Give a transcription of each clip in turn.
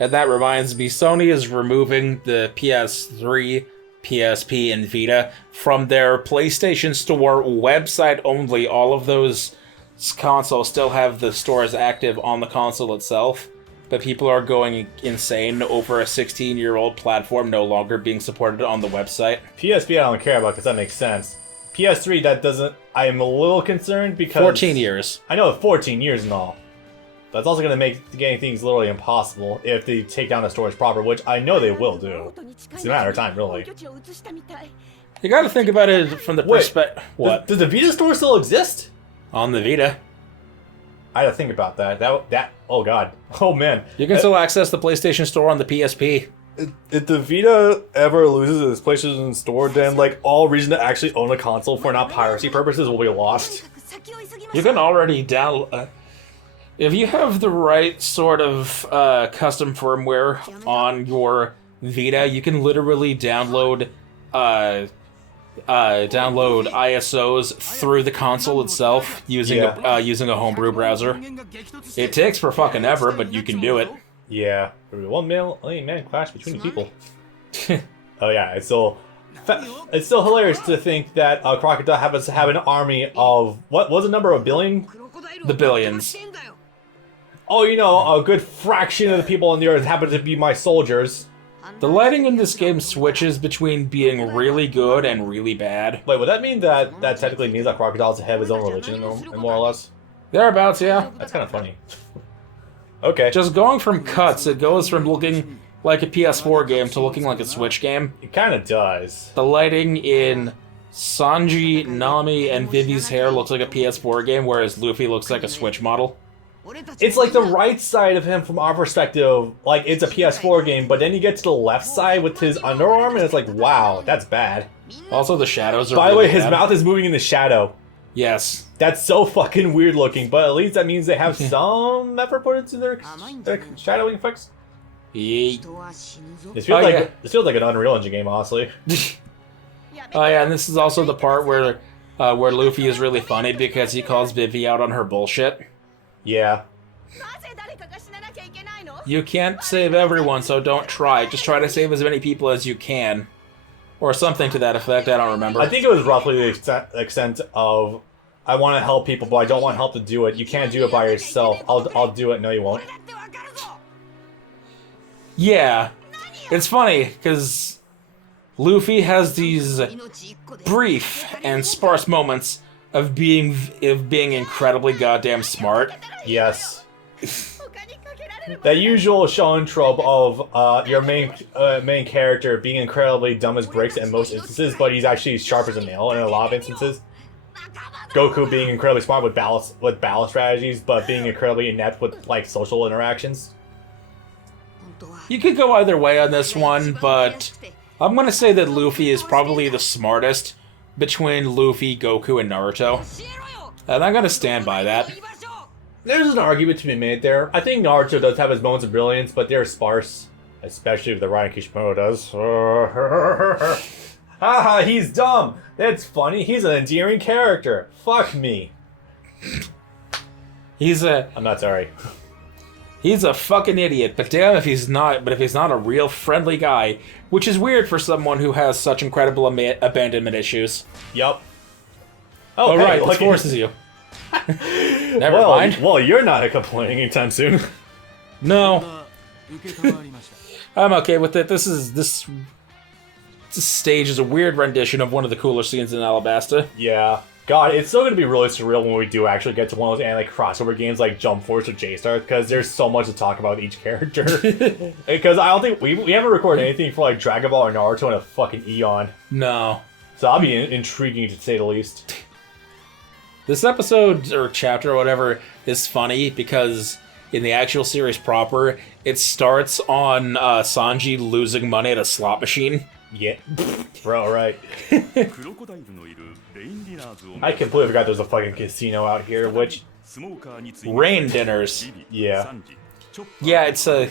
And that reminds me, Sony is removing the PS3, PSP, and Vita from their PlayStation Store website only. All of those consoles still have the stores active on the console itself, but people are going insane over a 16-year-old platform no longer being supported on the website. PSP I don't care about because that makes sense. PS3, that doesn't... I am a little concerned because... 14 years. I know, 14 years and all. That's also going to make getting things literally impossible if they take down the storage proper, which I know they will do. It's a matter of time, really. You gotta think about it from the perspective... What? Does the Vita store still exist? On the Vita. I had to think about that. That oh god. Oh man. You can still access the PlayStation Store on the PSP. If the Vita ever loses its PlayStation Store, then like all reason to actually own a console for not piracy purposes will be lost. You can already download... if you have the right sort of custom firmware on your Vita, you can literally download ISOs through the console itself using a homebrew browser. It takes for fucking ever, but you can do it. Yeah, one man clash between the people. Oh yeah, it's still hilarious to think that Crocodile happens to have an army of what was the number of billion? The billions. Oh, you know, a good fraction of the people on the earth happen to be my soldiers. The lighting in this game switches between being really good and really bad. Wait, would that mean that technically means that Crocodile's have his own religion, more or less? Thereabouts, yeah. That's kind of funny. Okay. Just going from cuts, it goes from looking like a PS4 game to looking like a Switch game. It kind of does. The lighting in Sanji, Nami, and Vivi's hair looks like a PS4 game, whereas Luffy looks like a Switch model. It's like the right side of him from our perspective, like it's a PS4 game, but then you get to the left side with his underarm, and it's like, wow, that's bad. Also, the shadows are By the way, his bad. mouth is moving in the shadow. Yes. That's so fucking weird looking, but at least that means they have some effort put into their shadowing effects. Yeet. This feels like an Unreal Engine game, honestly. Oh yeah, and this is also the part where Luffy is really funny because he calls Vivi out on her bullshit. Yeah. You can't save everyone, so don't try. Just try to save as many people as you can. Or something to that effect, I don't remember. I think it was roughly the extent of, I want to help people, but I don't want help to do it. You can't do it by yourself. I'll do it. No, you won't. Yeah. It's funny, because Luffy has these brief and sparse moments of being incredibly goddamn smart. Yes. That usual shonen trope of your main character being incredibly dumb as bricks in most instances, but he's actually sharp as a nail in a lot of instances. Goku being incredibly smart with battle strategies, but being incredibly inept with like social interactions. You could go either way on this one, but I'm gonna say that Luffy is probably the smartest between Luffy, Goku, and Naruto. And I'm gonna stand by that. There's an argument to be made there. I think Naruto does have his moments of brilliance, but they're sparse. Especially if the Ryan Kishimoto does. Haha, he's dumb! That's funny, he's an endearing character. Fuck me. I'm not sorry. He's a fucking idiot, but damn if he's not a real friendly guy, which is weird for someone who has such incredible abandonment issues. Yup. Oh, hey, right, this forces you. Never mind. Well, you're not complaining anytime soon. No. I'm okay with it. This stage is a weird rendition of one of the cooler scenes in Alabasta. Yeah. God, it's still going to be really surreal when we do actually get to one of those anime crossover games like Jump Force or J-Star, because there's so much to talk about with each character. Because I don't think we haven't recorded anything for like Dragon Ball or Naruto in a fucking eon. No. So that'll be intriguing to say the least. This episode, or chapter or whatever, is funny because in the actual series proper, it starts on Sanji losing money at a slot machine. Yeah. Bro, right. I completely forgot there's a fucking casino out here, which... Rain dinners. Yeah. Yeah, it's a...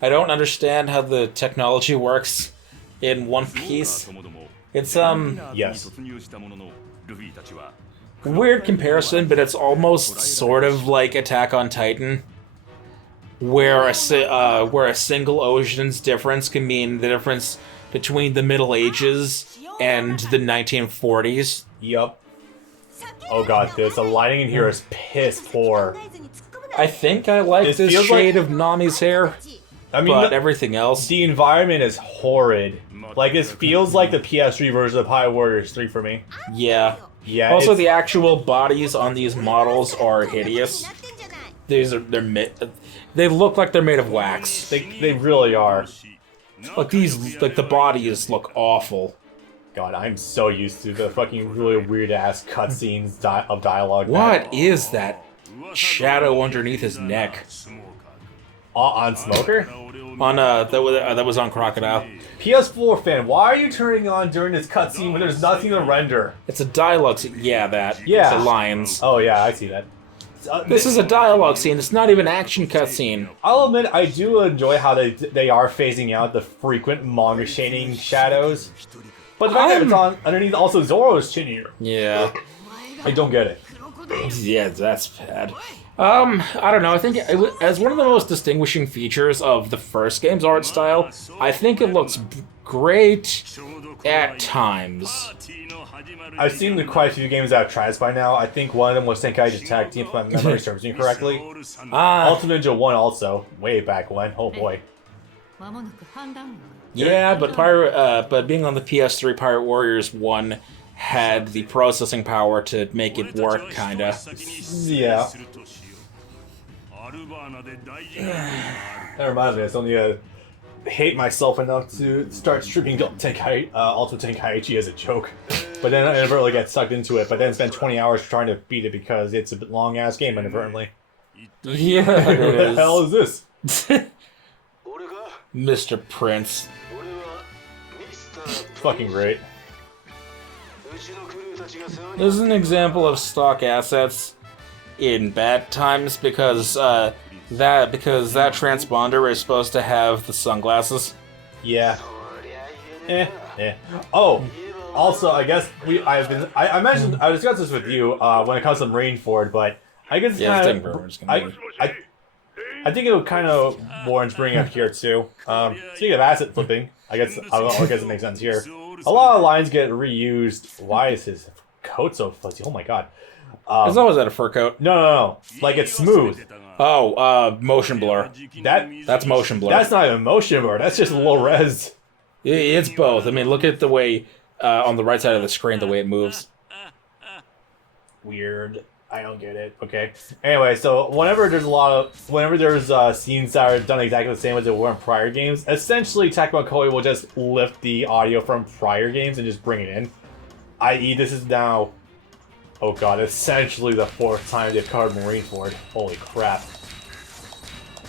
I don't understand how the technology works in One Piece. It's, Yes. weird comparison, but it's almost sort of like Attack on Titan. where a single ocean's difference can mean the difference between the Middle Ages and the 1940s. Yup. Oh god, the lighting in here is piss poor. I think I like this shade of Nami's hair. I mean, but everything else. The environment is horrid. Like, it feels like the PS3 version of Pirate Warriors 3 for me. Yeah. Yeah. Also, the actual bodies on these models are hideous. They look like they're made of wax. They really are. Like the bodies look awful. God, I'm so used to the fucking really weird ass cutscenes of dialogue. What is that shadow underneath his neck? On Smoker? On that was on Crocodile. PS4 fan, why are you turning on during this cutscene when there's nothing to render? It's a dialogue scene. Yeah, that. Yeah. The lions. Oh yeah, I see that. This is a dialogue scene. It's not even an action cutscene. I'll admit, I do enjoy how they are phasing out the frequent manga shading shadows. But the fact that it's on underneath also Zoro's chin here. Yeah. I don't get it. Yeah, that's bad. I don't know. I think as one of the most distinguishing features of the first game's art style, I think it looks great at times. I've seen quite a few games that I've tried by now. I think one of them was Tenkaichi Tag Team, if my memory serves me correctly. Ultimate Ninja 1 also, way back when. Oh boy. Yeah, but being on the PS3, Pirate Warriors 1 had the processing power to make it work, kinda. Yeah. That reminds me, I still need to hate myself enough to start streaming Ultimate Tenkaichi as a joke. But then I inadvertently get sucked into it, but then spend 20 hours trying to beat it because it's a long-ass game inadvertently. Yeah, What the hell is this? Mr. Prince. Fucking great. This is an example of stock assets in bad times because that transponder is supposed to have the sunglasses. Yeah. Oh, also, I guess I mentioned I discussed this with you when it comes to Marineford, but I guess I think it kind of warrants bringing up here too. Speaking of asset flipping, I guess it makes sense here. A lot of lines get reused. Why is his coat so fuzzy? Oh my god. It's always at a fur coat. No. Like, it's smooth. Oh, motion blur. That's motion blur. That's not even motion blur. That's just low res. It's both. I mean, look at the way on the right side of the screen, the way it moves. Weird. I don't get it. Okay. Anyway, so whenever there's scenes that are done exactly the same as they were in prior games, essentially Tecmo Koei will just lift the audio from prior games and just bring it in. I.e., this is now, oh god, essentially the 4th time they've covered Marineford. Holy crap.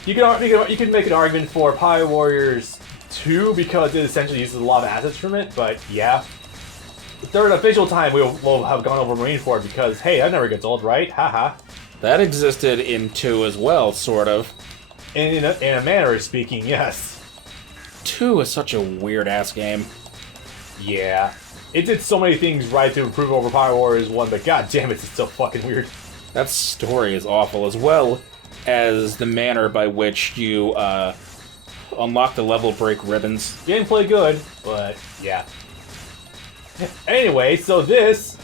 You can make an argument for Pirate Warriors 2 because it essentially uses a lot of assets from it, but yeah. The third official time we'll have gone over Marineford because, hey, that never gets old, right? Haha. That existed in 2 as well, sort of. In a manner of speaking, yes. 2 is such a weird-ass game. Yeah. It did so many things right to improve over Pirate Warriors 1, but god damn it, it's so fucking weird. That story is awful, as well as the manner by which you unlock the level break ribbons. Gameplay good, but yeah. Anyway, so this...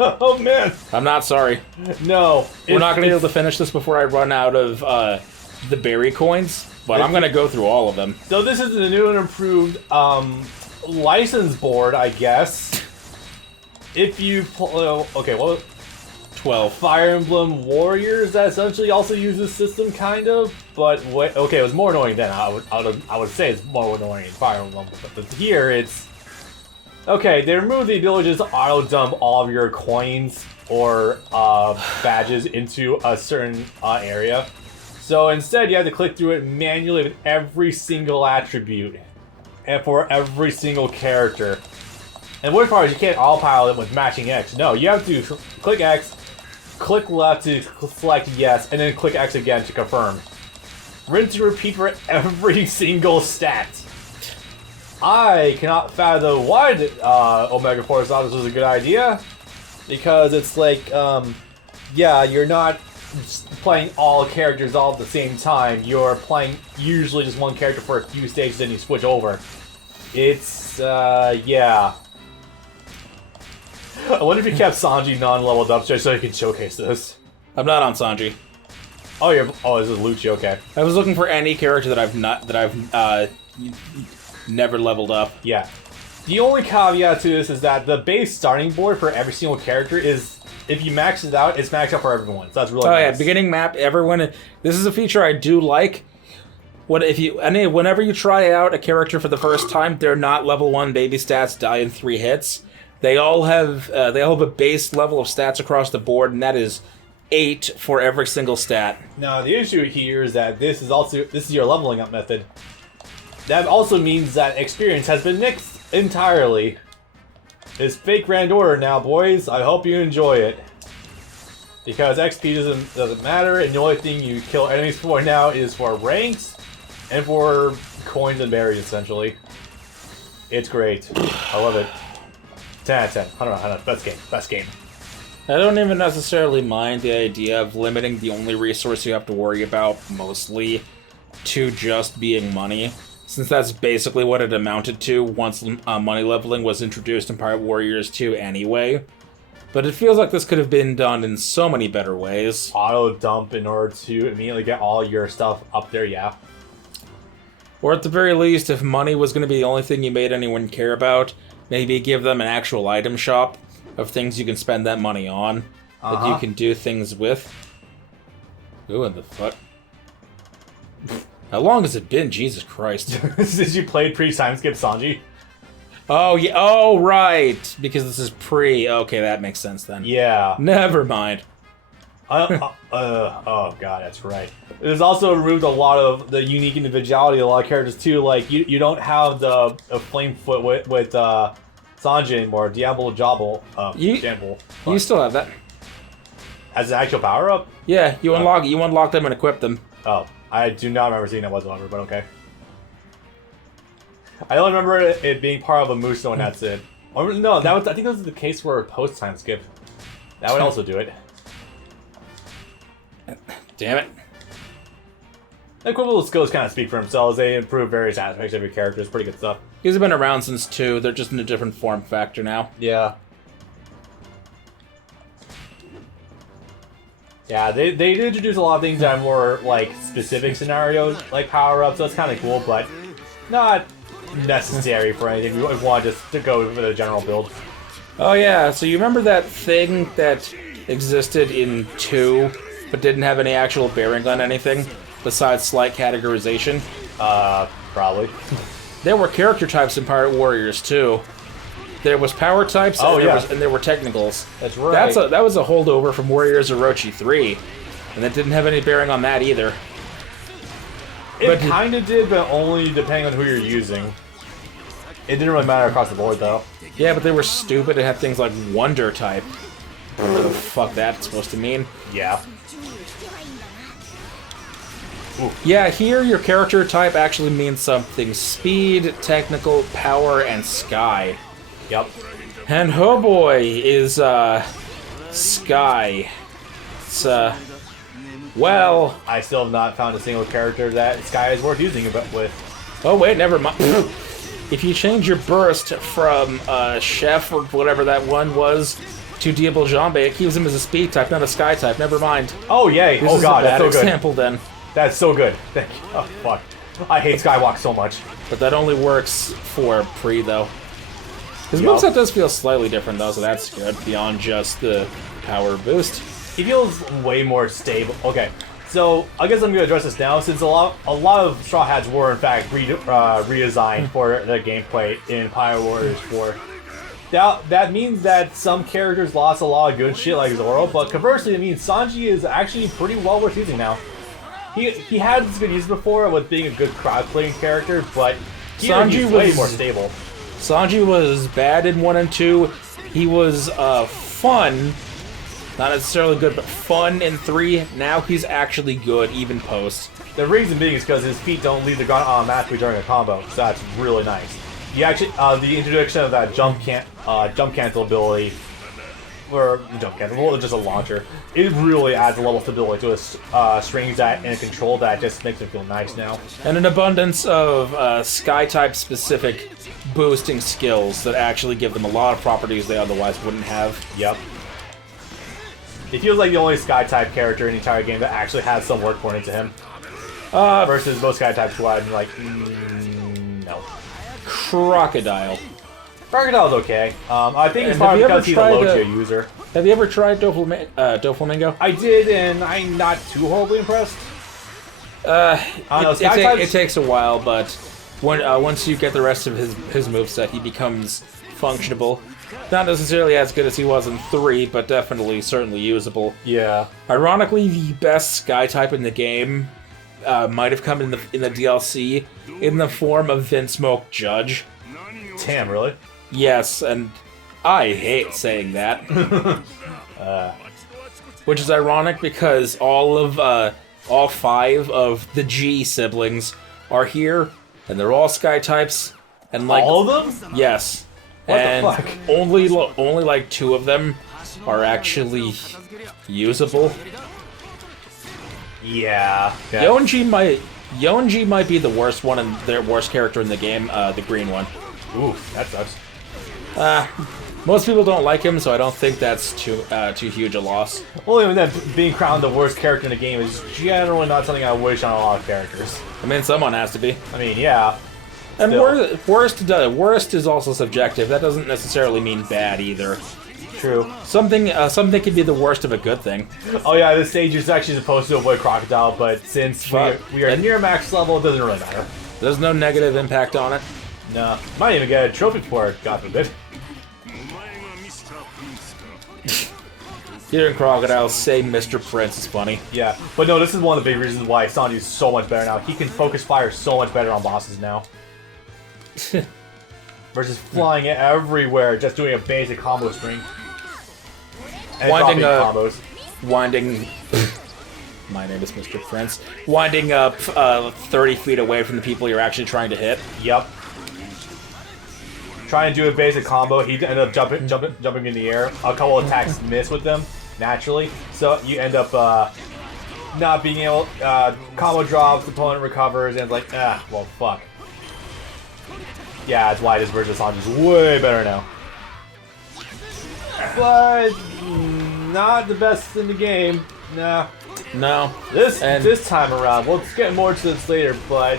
Oh man! I'm not sorry. No. We're not going to be able to finish this before I run out of the berry coins, but I'm going to go through all of them. So this is the new and improved license board, I guess. If you... okay, well... 12. Fire Emblem Warriors that essentially also uses this system, kind of, but okay, it was more annoying then. I would say it's more annoying in Fire Emblem, but here it's... Okay, they removed the ability to just auto-dump all of your coins or badges into a certain area. So instead, you have to click through it manually with every single attribute and for every single character. And the worst part is you can't autopilot it with matching X. No, you have to click X, click left to select yes, and then click X again to confirm. Rinse and repeat for every single stat. I cannot fathom why Omega Force thought this was a good idea. Because it's like, yeah, you're not playing all characters all at the same time. You're playing usually just one character for a few stages, then you switch over. It's, yeah. I wonder if you kept Sanji non-leveled up just so you can showcase this. I'm not on Sanji. Oh, this is Lucci, okay. I was looking for any character that I've never leveled up. Yeah. The only caveat to this is that the base starting board for every single character is, if you max it out, it's maxed out for everyone. So that's really nice. Yeah, beginning map, everyone. This is a feature I do like. Whenever you try out a character for the first time, they're not level 1 baby stats, die in 3 hits. They all have a base level of stats across the board, and that is 8 for every single stat. Now the issue here is that this is your leveling up method. That also means that experience has been nixed entirely. It's fake Grand Order now, boys. I hope you enjoy it. Because XP doesn't matter, and the only thing you kill enemies for now is for ranks and for coins and berries, essentially. It's great. I love it. 10 out of 10. 100 out of 10. Best game. I don't even necessarily mind the idea of limiting the only resource you have to worry about, mostly, to just being money. Since that's basically what it amounted to once money leveling was introduced in Pirate Warriors 2 anyway. But it feels like this could have been done in so many better ways. Auto dump in order to immediately get all your stuff up there, yeah. Or at the very least, if money was going to be the only thing you made anyone care about, maybe give them an actual item shop of things you can spend that money on, that you can do things with. Ooh, what the fuck? How long has it been? Jesus Christ. Since you played pre-time skip Sanji? Oh, yeah. Oh, right. Because this is pre. Okay, that makes sense then. Yeah. Never mind. Oh, God, that's right. There's also removed a lot of the unique individuality of a lot of characters, too. Like, you don't have the Flamefoot with Sanji anymore. Diablo Jabble. You still have that. As an actual power-up? Yeah, you unlock them and equip them. Oh. I do not remember seeing that whatsoever, but okay. I only remember it being part of a Moose, and that's it. Or, no, I think that was the case for post-time skip. That would also do it. Damn it. The equivalent skills kind of speak for themselves. They improve various aspects of your character. It's pretty good stuff. These have been around since 2. They're just in a different form factor now. Yeah. Yeah, they did introduce a lot of things that are more, like, specific scenarios, like power-ups, so that's kind of cool, but not necessary for anything. We want just to go with a general build. Oh yeah, so you remember that thing that existed in 2, but didn't have any actual bearing on anything, besides slight categorization? Probably. There were character types in Pirate Warriors 2. There was power types, and there were technicals. That's right. That was a holdover from Warriors Orochi 3, and that didn't have any bearing on that either. It kind of did, but only depending on who you're using. It didn't really matter across the board, though. Yeah, but they were stupid. It had things like Wonder type. Whatever the fuck that's supposed to mean. Yeah. Ooh. Yeah, here your character type actually means something. Speed, technical, power, and sky. Yep. And oh boy, is, Sky. It's, well... I still have not found a single character that Sky is worth using with. Oh wait, never mind. If you change your burst from, Chef or whatever that one was to Diablo Jambe, it keeps him as a speed type, not a sky type. Never mind. Oh yay! This oh god, is a bad that's so good. example then. That's so good. Thank you. Oh fuck. I hate Skywalk so much. But that only works for pre though. His moveset does feel slightly different though, so that's good, beyond just the power boost. He feels way more stable. Okay, so I guess I'm going to address this now, since a lot of Straw Hats were in fact redesigned for the gameplay in Pirate Warriors 4. That means that some characters lost a lot of good shit like Zoro, but conversely it means Sanji is actually pretty well worth using now. He had this good use before with being a good crowd playing character, but he's way more stable. Sanji was bad in 1 and 2. He was fun, not necessarily good, but fun in 3. Now he's actually good, even post. The reason being is because his feet don't leave the ground automatically during a combo, so that's really nice. You actually, the introduction of that jump cancel ability or jump cannon, or just a launcher. It really adds a level of stability to a strings that and a control that just makes it feel nice now. And an abundance of Sky-type specific boosting skills that actually give them a lot of properties they otherwise wouldn't have. Yep. It feels like the only Sky-type character in the entire game that actually has some work poured into him. Versus most Sky-types who I'm like, no. Crocodile. Crocodile's okay. I think it's probably because he's a low-tier user. Have you ever tried Doflamingo? I did, and I'm not too horribly impressed. It takes a while, but once you get the rest of his moveset, he becomes functionable. Not necessarily as good as he was in 3, but certainly usable. Yeah. Ironically, the best Sky type in the game might have come in the DLC in the form of Vinsmoke Judge. Damn, really? Yes, and I hate saying that. Which is ironic because all 5 of the G siblings are here, and they're all Sky types, and like all of them? Yes. What and the fuck? Only like 2 of them are actually usable. Yeah. Yonji might be the worst one and their worst character in the game, the green one. Oof, that sucks. Most people don't like him, so I don't think that's too huge a loss. Well, even then, being crowned the worst character in the game is generally not something I wish on a lot of characters. I mean, someone has to be. I mean, yeah. And worst is also subjective. That doesn't necessarily mean bad either. True. Something could be the worst of a good thing. Oh yeah, this stage is actually supposed to avoid Crocodile, but since we are near max level, it doesn't really matter. There's no negative impact on it. No. Might even get a trophy for it, God forbid. Hearing Crocodile say Mr. Prince is funny. Yeah, but no, this is one of the big reasons why Sanji is so much better now. He can focus fire so much better on bosses now. Versus flying everywhere, just doing a basic combo string. And combos. Winding... My name is Mr. Prince. Winding up 30 feet away from the people you're actually trying to hit. Yep. Trying to do a basic combo, he ended up jumping in the air. A couple attacks miss with them, naturally. So you end up not being able... combo drops, opponent recovers, and it's like, well, fuck. Yeah, that's why this version of Sanji is way better now. But not the best in the game. Nah. No. This time around, we'll get more to this later, but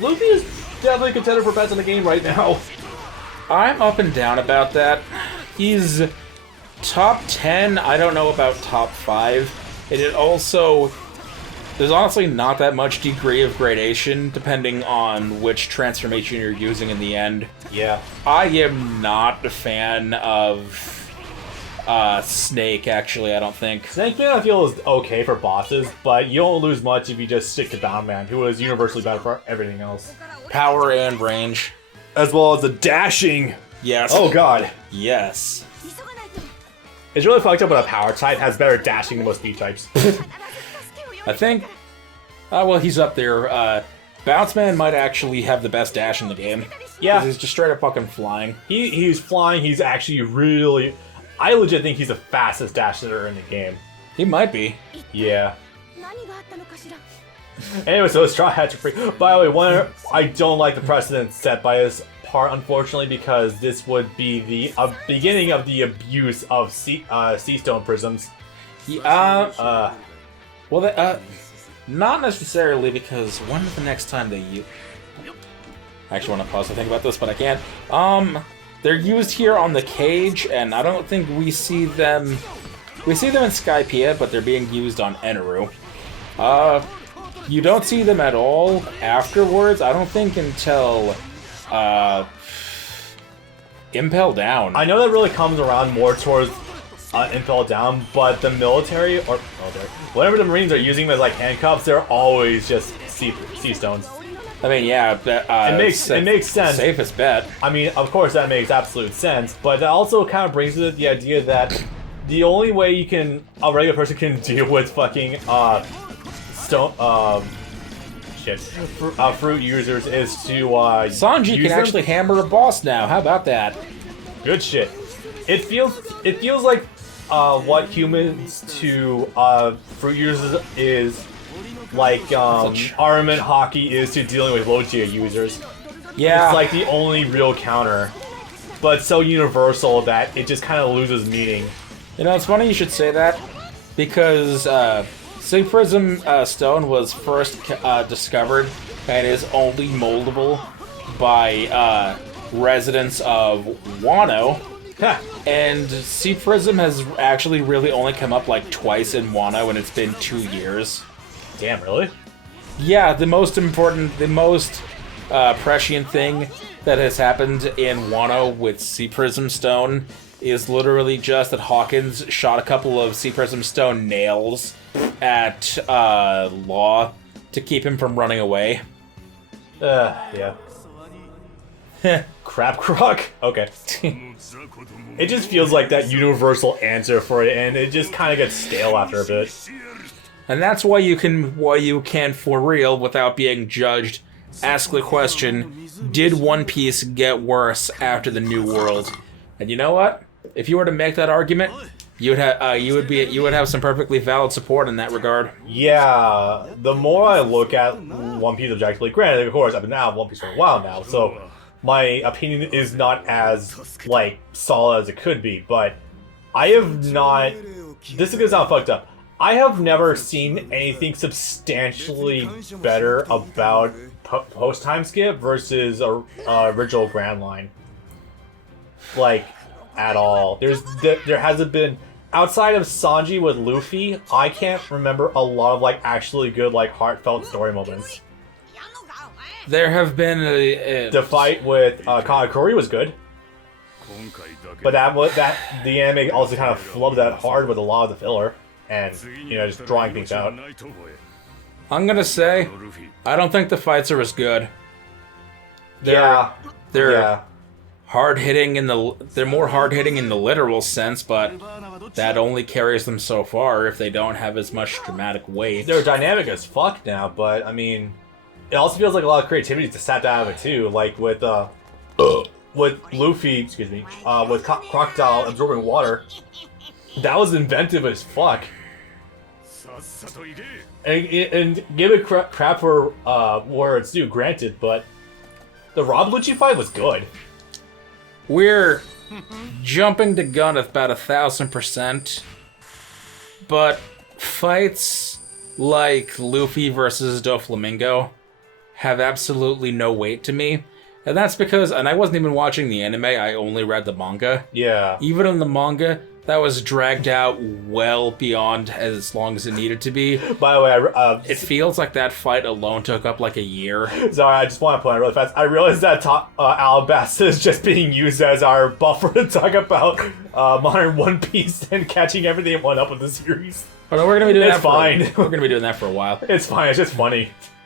Luffy is definitely a contender for best in the game right now. I'm up and down about that. He's top 10. I don't know about top 5. It also... There's honestly not that much degree of gradation, depending on which transformation you're using in the end. Yeah. I am not a fan of Snake, actually, I don't think. Snake Man, I feel, is okay for bosses, but you don't lose much if you just stick to Bound Man, who is universally better for everything else. Power and range. As well as the dashing. Yes. Oh god. Yes. It's really fucked up when a power type has better dashing than most speed types. I think... well, he's up there. Bounce Man might actually have the best dash in the game. Yeah. He's just straight up fucking flying. He's flying, he's actually really... I legit think he's the fastest dasher in the game. He might be. Yeah. Anyway, so it's Straw Hatchet free. By the way, I don't like the precedent set by this part, unfortunately, because this would be the beginning of the abuse of Seastone prisms. Yeah, well, not necessarily, because when is the next time they use... I actually want to pause to think about this, but I can't. They're used here on the cage, and I don't think we see them... We see them in Skypiea, but they're being used on Eneru. You don't see them at all afterwards, I don't think, until, Impel Down. I know that really comes around more towards Impel Down, but the military, or whatever the Marines are using them as like handcuffs, they're always just sea stones. I mean, yeah, it makes sense. Safest bet. I mean, of course, that makes absolute sense, but that also kind of brings with it the idea that the only way a regular person can deal with fucking fruit users is to Sanji can actually hammer a boss now. How about that? Good shit. It feels like what humans to fruit users is like armament hockey is to dealing with Logia users. Yeah. It's like the only real counter, but so universal that it just kind of loses meaning. You know, it's funny you should say that, because Sig Prism Stone was first discovered and is only moldable by residents of Wano. Huh. And Sea Prism has actually really only come up like twice in Wano, and it's been 2 years. Damn, really? Yeah, the most prescient thing that has happened in Wano with Sea Prism Stone is literally just that Hawkins shot a couple of Sea Prism Stone nails at Law to keep him from running away. Yeah. Crap croc? Okay. It just feels like that universal answer for it, and it just kind of gets stale after a bit. And that's why you can for real, without being judged, ask the question: did One Piece get worse after the New World? And you know what? If you were to make that argument, you would have some perfectly valid support in that regard. Yeah, the more I look at One Piece objectively, granted, of course, I've been out of One Piece for a while now, so my opinion is not as, like, solid as it could be, but I have not... This is gonna sound fucked up. I have never seen anything substantially better about post-time skip versus original Grand Line. Like, at all. There hasn't been... Outside of Sanji with Luffy, I can't remember a lot of, like, actually good, like, heartfelt story moments. There have been The fight with Katakuri was good, but the anime also kind of flubbed that hard with a lot of the filler and just drawing things out. I'm gonna say, I don't think the fights are as good. They're hard hitting they're more hard hitting in the literal sense, but that only carries them so far if they don't have as much dramatic weight. They're dynamic as fuck now, but I mean. It also feels like a lot of creativity to sap out of it too, like with Luffy, with Crocodile absorbing water. That was inventive as fuck. And give it crap for where it's due, granted, but the Rob Lucci fight was good. We're jumping the gun about 1,000%, but fights like Luffy versus Doflamingo have absolutely no weight to me. And that's because, and I wasn't even watching the anime, I only read the manga. Yeah. Even in the manga, that was dragged out well beyond as long as it needed to be. By the way, it feels like that fight alone took up like a year. Sorry, I just want to point out really fast. I realized that Alabasta is just being used as our buffer to talk about modern One Piece and catching everything in one up with the series. But we're gonna be doing We're gonna be doing that for a while. It's fine. It's just funny.